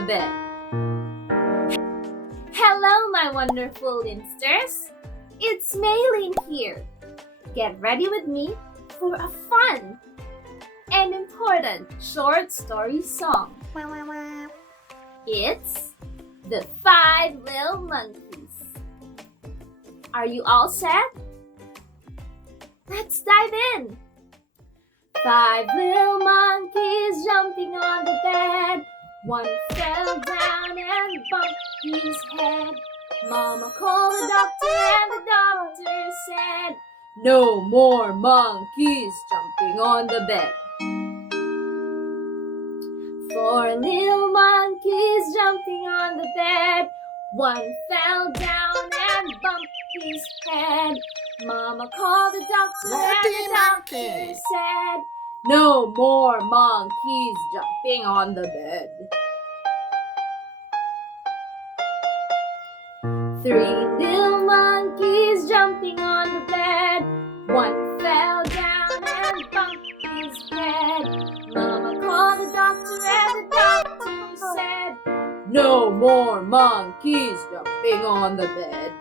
the bed. Hello, my wonderful Leensters. It's Maeleen here. Get ready with me for a fun and important short story song. It's The 5 Little Monkeys. Are you all set? Let's dive in. 5 little monkeys jumping on the bed. One fell down and bumped his head. Mama called the doctor and the doctor said, "No more monkeys jumping on the bed." 4 little monkeys jumping on the bed. One fell down and bumped his head. Mama called the doctor and the doctor said, "No more monkeys jumping on the bed." 3 little monkeys jumping on the bed. One fell down and bumped his head. Mama called the doctor and the doctor said, "No more monkeys jumping on the bed."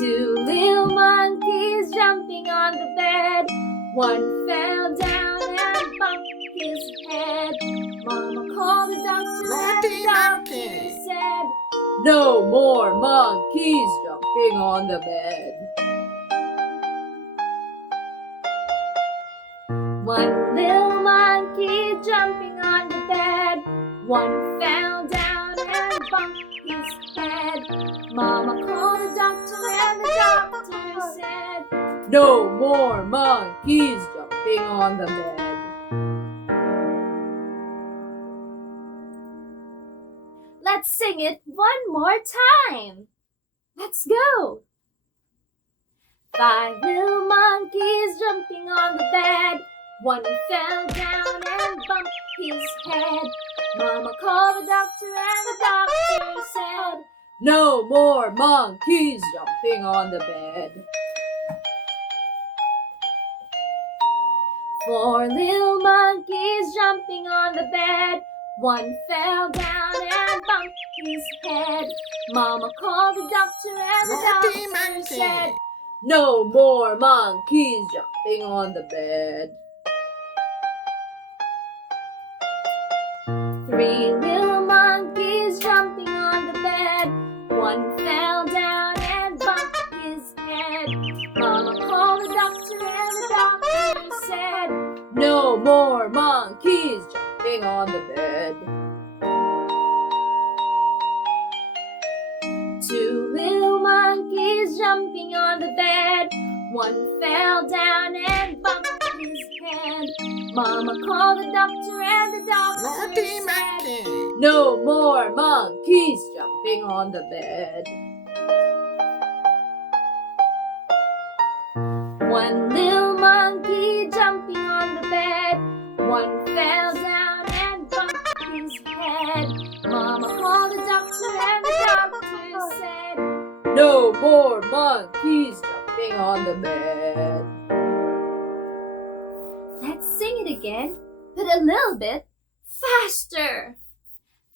2 little monkeys jumping on the bed. One fell down and bumped his head. Mama called the doctor and the doctor said, "No more monkeys jumping on the bed." 1 little monkey jumping on the bed. One fell down and bumped his head. Mama called the doctor and the doctor said, "No more monkeys jumping on the bed." Let's sing it one more time. Let's go. 5 little monkeys jumping on the bed. One fell down and bumped his head. Mama called the doctor and the doctor said, "No more monkeys jumping on the bed." 4 little monkeys jumping on the bed. One fell down and bumped his head. Mama called the doctor and the doctor said, "No more monkeys jumping on the bed." 3 little monkeys jumping on the bed. One fell down and bumped his head. Mama called the doctor and the doctor said, "No more monkeys jumping on the bed." 2 little monkeys jumping on the bed. One fell down and bumped his head. Mama called the doctor and the doctor said, "No more monkeys jumping on the bed." 1 little monkey jumping on the bed. One fell down and bumped his head. Mama called the doctor and the doctor said, "No more monkeys jumping on the bed." Let's sing it again, but a little bit faster.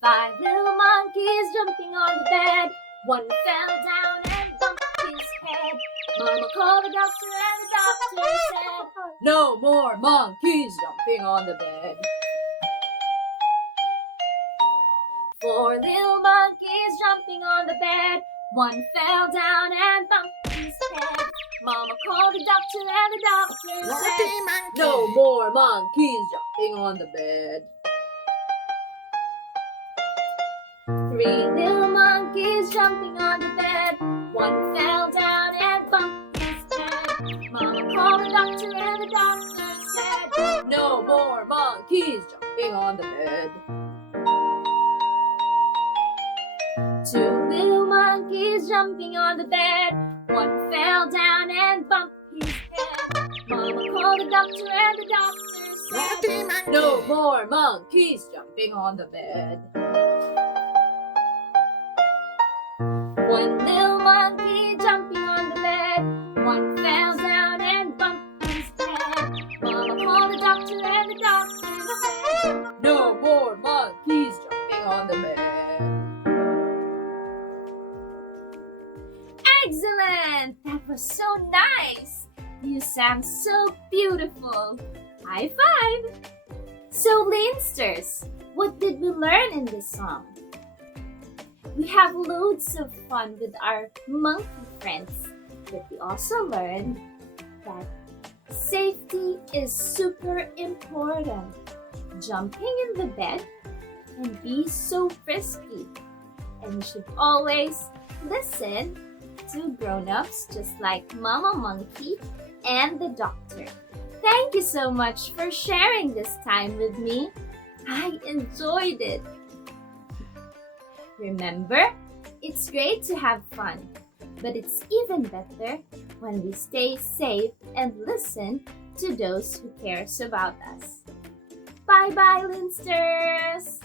5 little monkeys jumping on the bed. One fell down and bumped his head. Mama called the doctor and the doctor said, "No more monkeys jumping on the bed." 4 little monkeys jumping on the bed. One fell down and bumped his head. Mama called the doctor and the doctor said, "No more monkeys jumping on the bed." 3 little monkeys jumping on the bed. One fell down and bumped his head. Mama called the doctor and the doctor said, "No more monkeys jumping on the bed." 2 little monkeys jumping on the bed. One fell down and bumped his head. Mama called the doctor and the doctor said, "No more monkeys jumping on the bed." 1 little monkey jumping on the bed. One fell down and bumped his head. Mama called the doctor and the doctor was so nice! You sang so beautiful! High five! So, Leensters, what did we learn in this song? We have loads of fun with our monkey friends, but we also learned that safety is super important. Jumping in the bed and be so frisky. And you should always listen to grown-ups just like Mama Monkey and the doctor. Thank you so much for sharing this time with me. I enjoyed it. Remember, it's great to have fun, but it's even better when we stay safe and listen to those who cares about us. Bye-bye, Leensters!